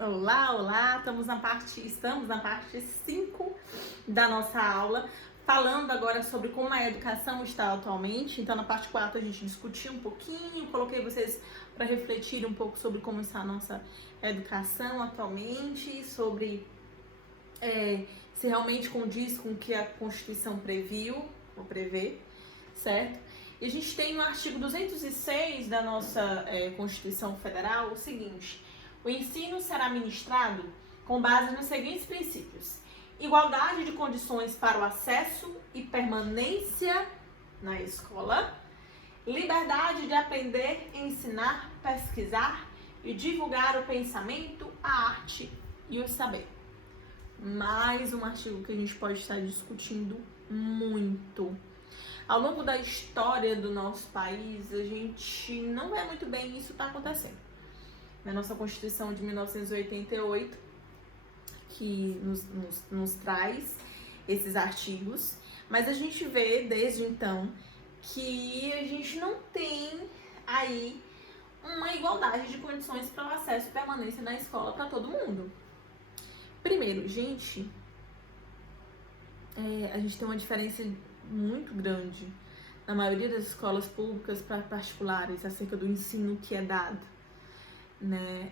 Olá, olá! Estamos na parte 5 da nossa aula, falando agora sobre como a educação está atualmente. Então, na parte 4 a gente discutiu um pouquinho, coloquei vocês para refletir um pouco sobre como está a nossa educação atualmente, sobre se realmente condiz com o que a Constituição previu, ou prevê, certo? E a gente tem no artigo 206 da nossa Constituição Federal o seguinte: o ensino será ministrado com base nos seguintes princípios: igualdade de condições para o acesso e permanência na escola, liberdade de aprender, ensinar, pesquisar e divulgar o pensamento, a arte e o saber. Mais um artigo que a gente pode estar discutindo muito. Ao longo da história do nosso país, a gente não vê muito bem isso está acontecendo. Na nossa Constituição de 1988, que nos traz esses artigos, mas a gente vê desde então que a gente não tem aí uma igualdade de condições para o acesso e permanência na escola para todo mundo. Primeiro, a gente tem uma diferença muito grande na maioria das escolas públicas para particulares acerca do ensino que é dado, né?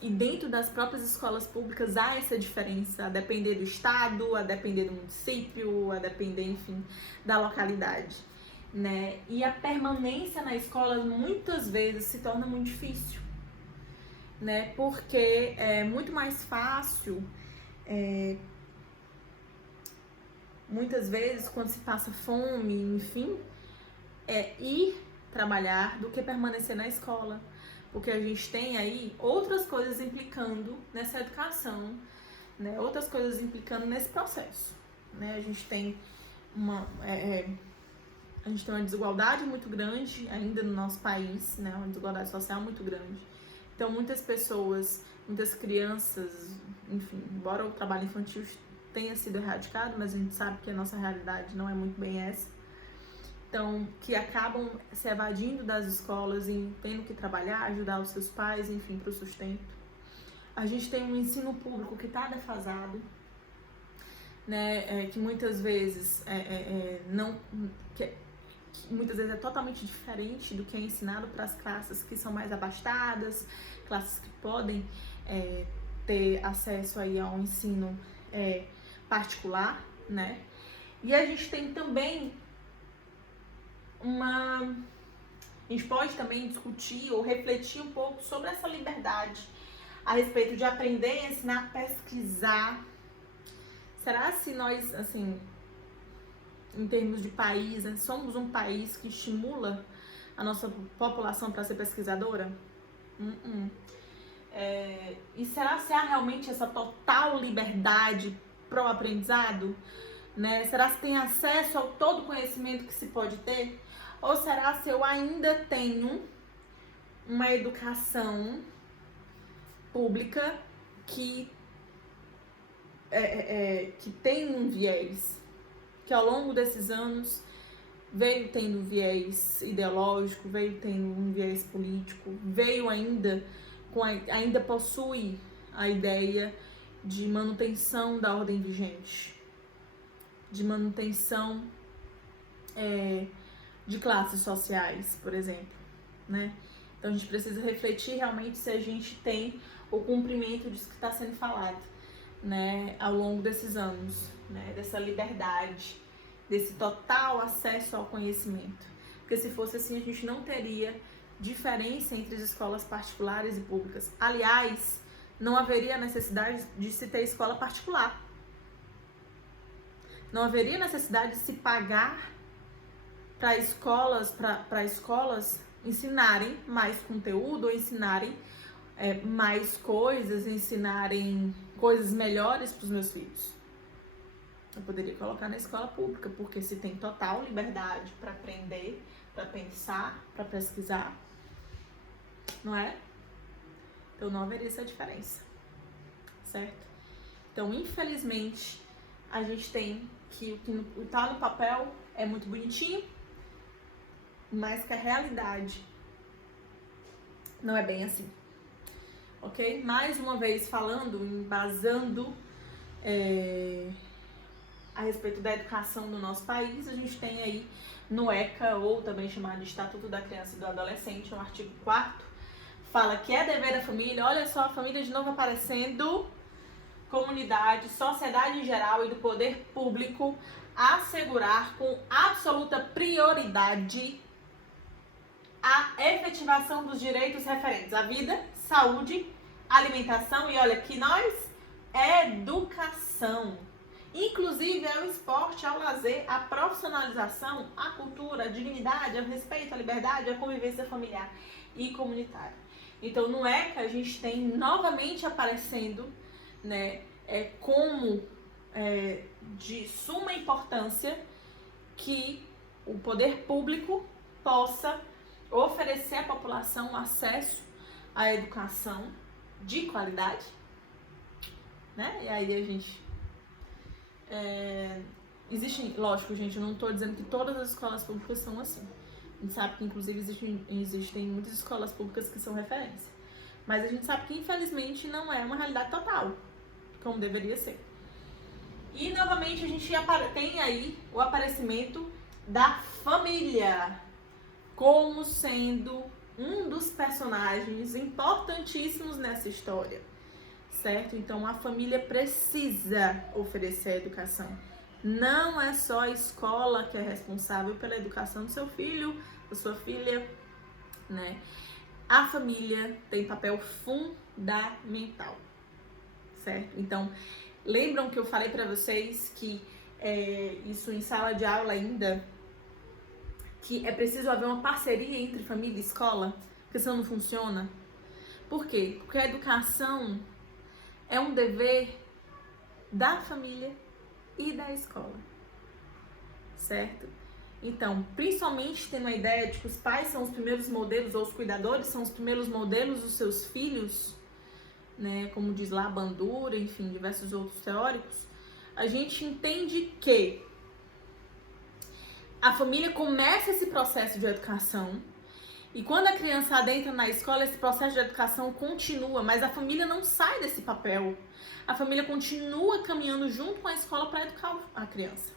E dentro das próprias escolas públicas há essa diferença, a depender do estado, a depender do município, a depender, enfim, da localidade, né? E a permanência na escola muitas vezes se torna muito difícil, né? Porque é muito mais fácil, muitas vezes, quando se passa fome, enfim, ir trabalhar do que permanecer na escola. Porque a gente tem aí outras coisas implicando nessa educação, né? Outras coisas implicando nesse processo, né? A gente tem uma desigualdade muito grande ainda no nosso país, né? Uma desigualdade social muito grande. Então, muitas pessoas, muitas crianças, enfim, embora o trabalho infantil tenha sido erradicado, mas a gente sabe que a nossa realidade não é muito bem essa. Então, que acabam se evadindo das escolas e tendo que trabalhar, ajudar os seus pais, enfim, para o sustento. A gente tem um ensino público que está defasado, né? Que muitas vezes muitas vezes é totalmente diferente do que é ensinado para as classes que são mais abastadas, classes que podem ter acesso aí ao ensino particular, né? E a gente tem também a gente pode também discutir ou refletir um pouco sobre essa liberdade a respeito de aprender, ensinar, pesquisar. Será se nós, assim, em termos de país, né, somos um país que estimula a nossa população para ser pesquisadora? E será se há realmente essa total liberdade para o aprendizado? Né? Será se tem acesso ao todo conhecimento que se pode ter? Ou será se eu ainda tenho uma educação pública que tem um viés, que ao longo desses anos veio tendo um viés ideológico, veio tendo um viés político, veio ainda possui a ideia de manutenção da ordem vigente, de manutenção de classes sociais, por exemplo, né? Então a gente precisa refletir realmente se a gente tem o cumprimento disso que está sendo falado, né, ao longo desses anos, né, dessa liberdade, desse total acesso ao conhecimento. Porque se fosse assim, a gente não teria diferença entre as escolas particulares e públicas. Aliás, não haveria necessidade de se ter escola particular. Não haveria necessidade de se pagar para escolas ensinarem mais conteúdo, ou ensinarem mais coisas, ensinarem coisas melhores para os meus filhos. Eu poderia colocar na escola pública, porque se tem total liberdade para aprender, para pensar, para pesquisar, não é? Então não haveria essa diferença, certo? Então, infelizmente, a gente tem que o que está no papel é muito bonitinho, mas que a realidade não é bem assim, ok? ok? Mais uma vez falando, embasando a respeito da educação no nosso país, a gente tem aí no ECA, ou também chamado de Estatuto da Criança e do Adolescente, no artigo 4º, fala que é dever da família, olha só, a família de novo aparecendo, comunidade, sociedade em geral e do poder público, assegurar com absoluta prioridade a efetivação dos direitos referentes à vida, saúde, alimentação e olha que nós, educação. Inclusive ao esporte, ao lazer, à profissionalização, à cultura, à dignidade, ao respeito, à liberdade, à convivência familiar e comunitária. Então no ECA a gente tem novamente aparecendo, né, como de suma importância que o poder público possa oferecer à população acesso à educação de qualidade, né? E aí a gente existe, lógico, gente, eu não estou dizendo que todas as escolas públicas são assim. A gente sabe que inclusive existem muitas escolas públicas que são referência. Mas a gente sabe que infelizmente não é uma realidade total, como deveria ser. E novamente a gente tem aí o aparecimento da família como sendo um dos personagens importantíssimos nessa história, certo? Então a família precisa oferecer a educação. Não é só a escola que é responsável pela educação do seu filho, da sua filha, né? A família tem papel fundamental, certo? Então, lembram que eu falei para vocês que isso em sala de aula ainda, que é preciso haver uma parceria entre família e escola, porque senão não funciona. Por quê? Porque a educação é um dever da família e da escola, certo? Então, principalmente tendo a ideia de que os pais são os primeiros modelos, ou os cuidadores são os primeiros modelos dos seus filhos, né? Como diz lá Bandura, enfim, diversos outros teóricos, a gente entende que a família começa esse processo de educação e quando a criança adentra na escola, esse processo de educação continua, mas a família não sai desse papel. A família continua caminhando junto com a escola para educar a criança,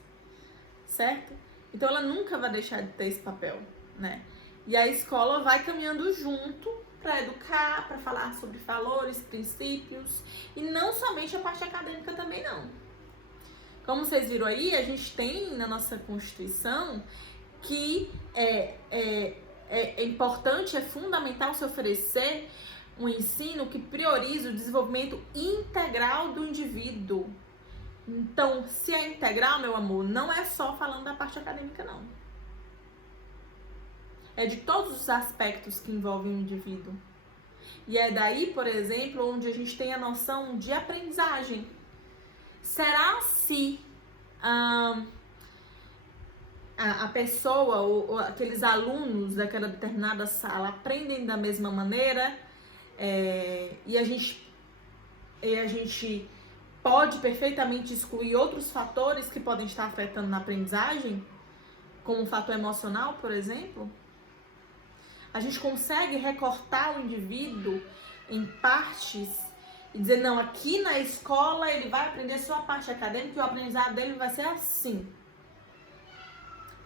certo? Então ela nunca vai deixar de ter esse papel, né? E a escola vai caminhando junto para educar, para falar sobre valores, princípios e não somente a parte acadêmica também não. Como vocês viram aí, a gente tem na nossa Constituição que é importante, é fundamental se oferecer um ensino que prioriza o desenvolvimento integral do indivíduo. Então, se é integral, meu amor, não é só falando da parte acadêmica, não. É de todos os aspectos que envolvem o indivíduo. E é daí, por exemplo, onde a gente tem a noção de aprendizagem. Será se a pessoa ou aqueles alunos daquela determinada sala aprendem da mesma maneira e a gente pode perfeitamente excluir outros fatores que podem estar afetando na aprendizagem, como o fator emocional, por exemplo? A gente consegue recortar o indivíduo em partes e dizer, não, aqui na escola ele vai aprender só a parte acadêmica e o aprendizado dele vai ser assim.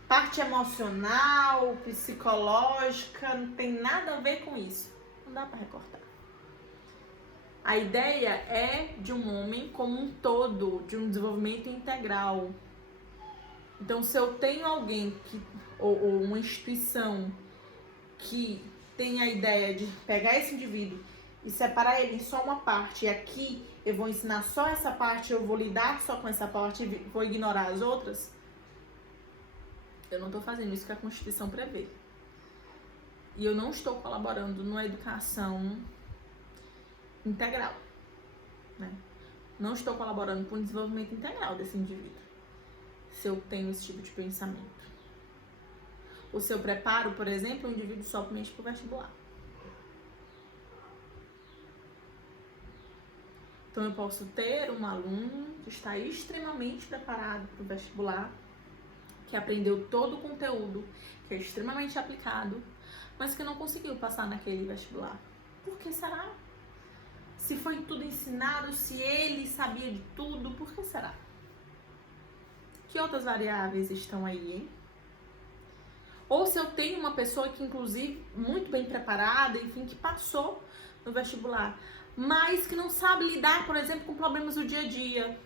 Parte emocional, psicológica, não tem nada a ver com isso. Não dá para recortar. A ideia é de um homem como um todo, de um desenvolvimento integral. Então, se eu tenho alguém ou uma instituição que tem a ideia de pegar esse indivíduo e separar ele em só uma parte, e aqui eu vou ensinar só essa parte, eu vou lidar só com essa parte e vou ignorar as outras, eu não estou fazendo isso que a Constituição prevê. E eu não estou colaborando numa educação integral, né? Não estou colaborando para o desenvolvimento integral desse indivíduo, se eu tenho esse tipo de pensamento. Ou se eu preparo, por exemplo, o indivíduo somente para o vestibular. Então eu posso ter um aluno que está extremamente preparado para o vestibular, que aprendeu todo o conteúdo, que é extremamente aplicado, mas que não conseguiu passar naquele vestibular. Por que será? se foi tudo ensinado, se ele sabia de tudo, por que será? Que outras variáveis estão aí, hein? Ou se eu tenho uma pessoa que, inclusive, muito bem preparada, enfim, que passou no vestibular, mas que não sabe lidar, por exemplo, com problemas do dia a dia,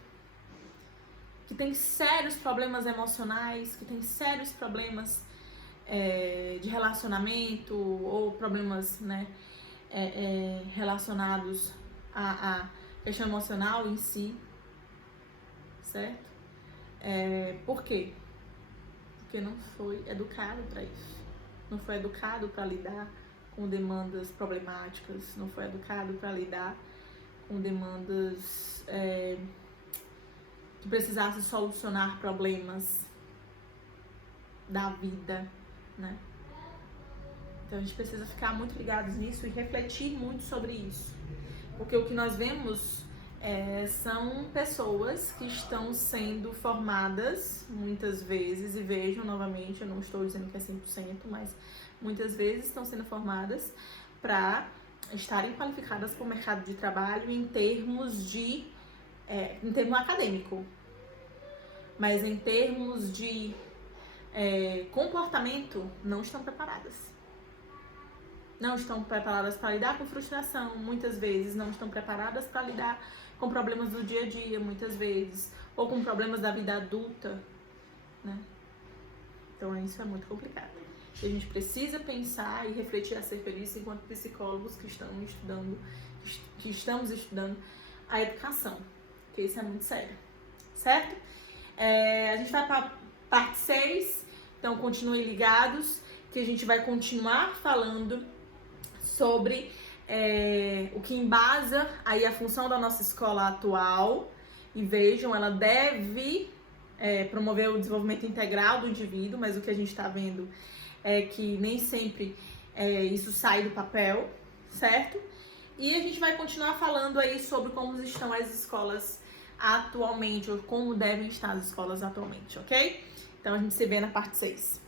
que tem sérios problemas emocionais, que tem sérios problemas de relacionamento ou problemas, né, relacionados à questão emocional em si, certo? Por quê? Porque não foi educado para isso, não foi educado para lidar com demandas problemáticas, não foi educado para lidar com demandas que precisassem solucionar problemas da vida, né? Então a gente precisa ficar muito ligados nisso e refletir muito sobre isso, porque o que nós vemos são pessoas que estão sendo formadas muitas vezes, e vejam novamente, eu não estou dizendo que é 100%, mas muitas vezes estão sendo formadas para estarem qualificadas para o mercado de trabalho em termos acadêmico, mas em termos de comportamento não estão preparadas. Não estão preparadas para lidar com frustração, muitas vezes não estão preparadas para lidar com problemas do dia a dia, muitas vezes, ou com problemas da vida adulta, né? Então isso é muito complicado. E a gente precisa pensar e refletir acerca disso enquanto psicólogos que estamos estudando a educação, porque isso é muito sério, certo? A gente vai para a parte 6, então continuem ligados, que a gente vai continuar falando sobre o que embasa aí a função da nossa escola atual. E vejam, ela deve promover o desenvolvimento integral do indivíduo, mas o que a gente está vendo é que nem sempre isso sai do papel, certo? E a gente vai continuar falando aí sobre como estão as escolas atualmente, ou como devem estar as escolas atualmente, ok? Então a gente se vê na parte 6.